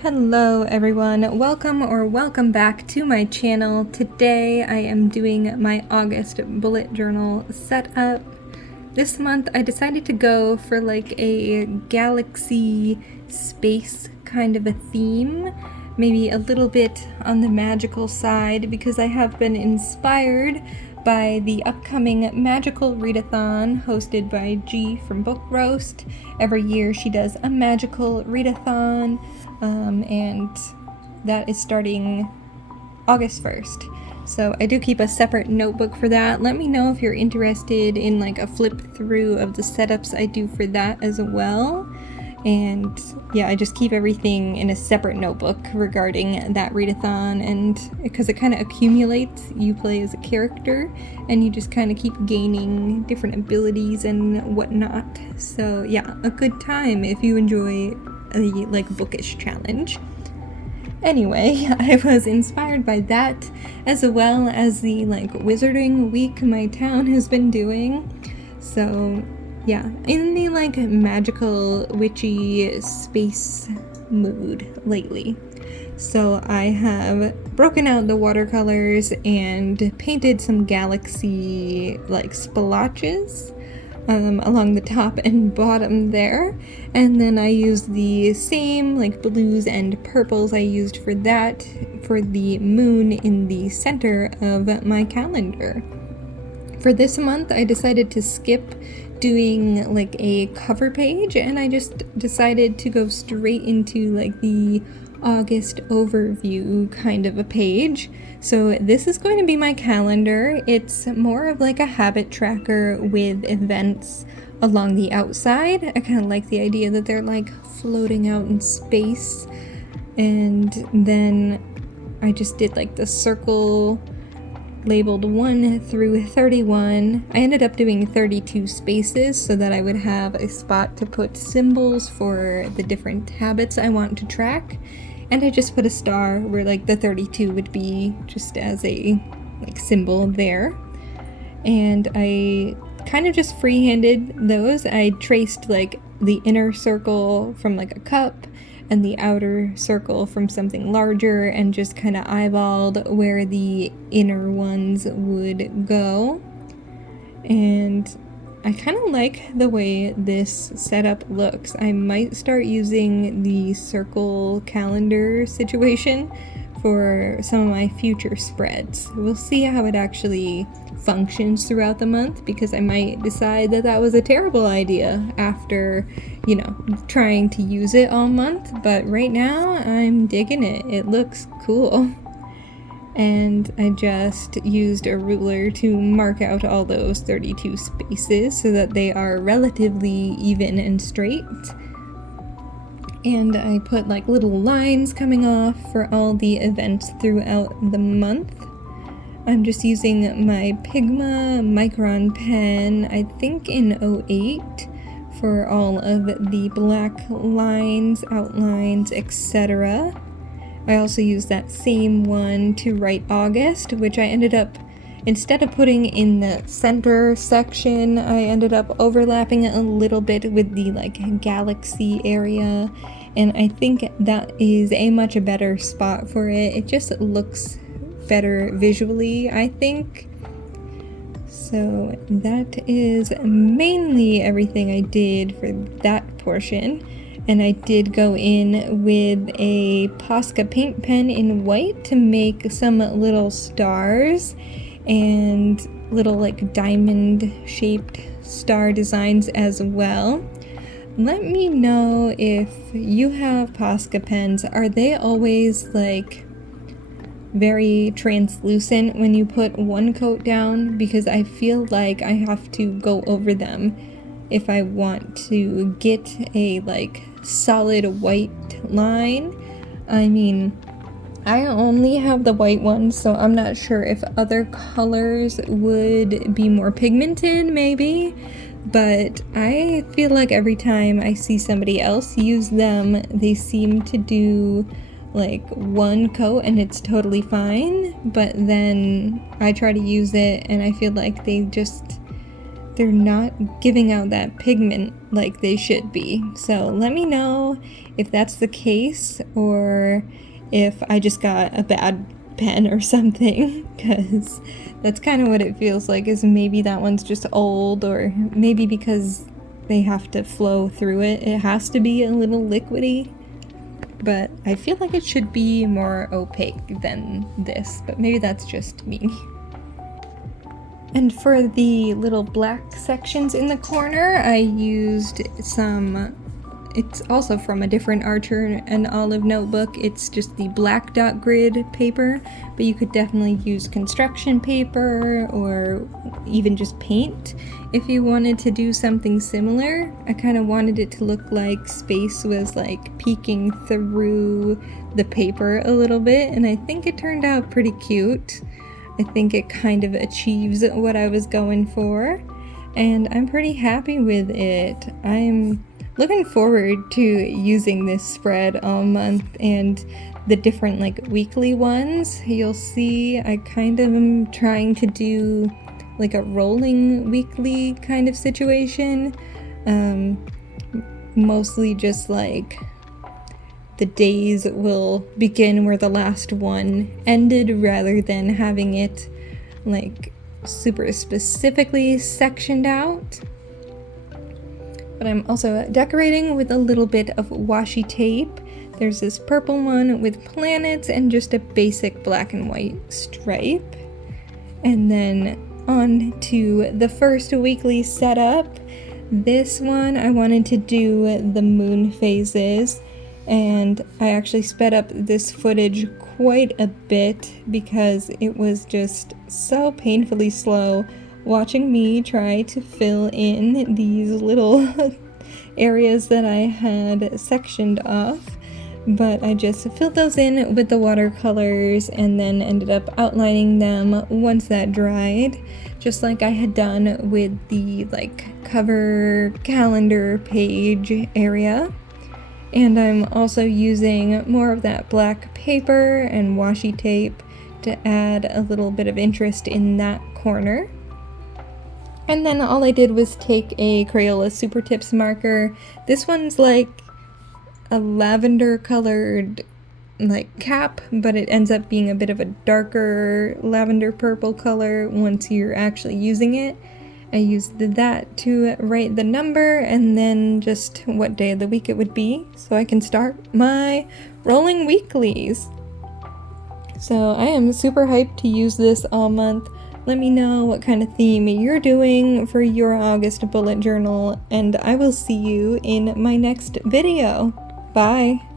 Hello everyone, welcome back to my channel. Today I am doing my August bullet journal setup. This month I decided to go for like a galaxy space kind of a theme, maybe a little bit on the magical side because I have been inspired by the upcoming magical readathon hosted by G from Book Roast. Every year she does a magical readathon, and that is starting August 1st. So I do keep a separate notebook for that. Let me know if you're interested in like a flip through of the setups I do for that as well. And yeah, I just keep everything in a separate notebook regarding that readathon, and because it kind of accumulates, you play as a character and you just kind of keep gaining different abilities and whatnot. So yeah, a good time if you enjoy a like bookish challenge. Anyway, I was inspired by that as well as the like wizarding week my town has been doing. So yeah, in the like magical witchy space mood lately. So I have broken out the watercolors and painted some galaxy like splotches along the top and bottom there, and then I used the same like blues and purples I used for that for the moon in the center of my calendar. For this month I decided to skip doing like a cover page, and I just decided to go straight into like the August overview kind of a page. So this is going to be my calendar. It's more of like a habit tracker with events along the outside. I kind of like the idea that they're like floating out in space. And then I just did like the circle labeled 1 through 31. I ended up doing 32 spaces so that I would have a spot to put symbols for the different habits I want to track. And I just put a star where like the 32 would be just as a like symbol there. And I kind of just freehanded those. I traced like the inner circle from like a cup and the outer circle from something larger, and just kind of eyeballed where the inner ones would go. And I kind of like the way this setup looks. I might start using the circle calendar situation for some of my future spreads. We'll see how it actually functions throughout the month, because I might decide that that was a terrible idea after, you know, trying to use it all month. But right now I'm digging it. It looks cool. And I just used a ruler to mark out all those 32 spaces so that they are relatively even and straight. And I put like little lines coming off for all the events throughout the month. I'm just using my Pigma Micron pen, I think in 08, for all of the black lines, outlines, etc. I also used that same one to write August, which I ended up, instead of putting in the center section, I ended up overlapping it a little bit with the like galaxy area, and I think that is a much better spot for it. It just looks better visually, I think. So that is mainly everything I did for that portion. And I did go in with a Posca paint pen in white to make some little stars and little like diamond shaped star designs as well. Let me know if you have Posca pens. Are they always like very translucent when you put one coat down? Because I feel like I have to go over them if I want to get a like solid white line. I mean, I only have the white one, so I'm not sure if other colors would be more pigmented maybe, but I feel like every time I see somebody else use them, they seem to do like one coat and it's totally fine, but then I try to use it and I feel like they just they're not giving out that pigment like they should be. So let me know if that's the case or if I just got a bad pen or something, because that's kind of what it feels like, is maybe that one's just old, or maybe because they have to flow through it, it has to be a little liquidy. But I feel like it should be more opaque than this, but maybe that's just me. And for the little black sections in the corner, I used some, it's also from a different Archer and Olive notebook. It's just the black dot grid paper, but you could definitely use construction paper or even just paint if you wanted to do something similar. I kind of wanted it to look like space was like peeking through the paper a little bit, and I think it turned out pretty cute. I think it kind of achieves what I was going for, and I'm pretty happy with it. I'm looking forward to using this spread all month and the different like weekly ones. You'll see I kind of am trying to do like a rolling weekly kind of situation. Mostly just like the days will begin where the last one ended, rather than having it like super specifically sectioned out. But I'm also decorating with a little bit of washi tape. There's this purple one with planets and just a basic black and white stripe. And then on to the first weekly setup. This one I wanted to do the moon phases, and I actually sped up this footage quite a bit because it was just so painfully slow watching me try to fill in these little areas that I had sectioned off. But I just filled those in with the watercolors and then ended up outlining them once that dried, just like I had done with the like cover calendar page area. And I'm also using more of that black paper and washi tape to add a little bit of interest in that corner. And then all I did was take a Crayola Super Tips marker. This one's like a lavender colored like cap, but it ends up being a bit of a darker lavender purple color once you're actually using it. I used that to write the number and then just what day of the week it would be, so I can start my rolling weeklies. So I am super hyped to use this all month. Let me know what kind of theme you're doing for your August bullet journal, and I will see you in my next video. Bye!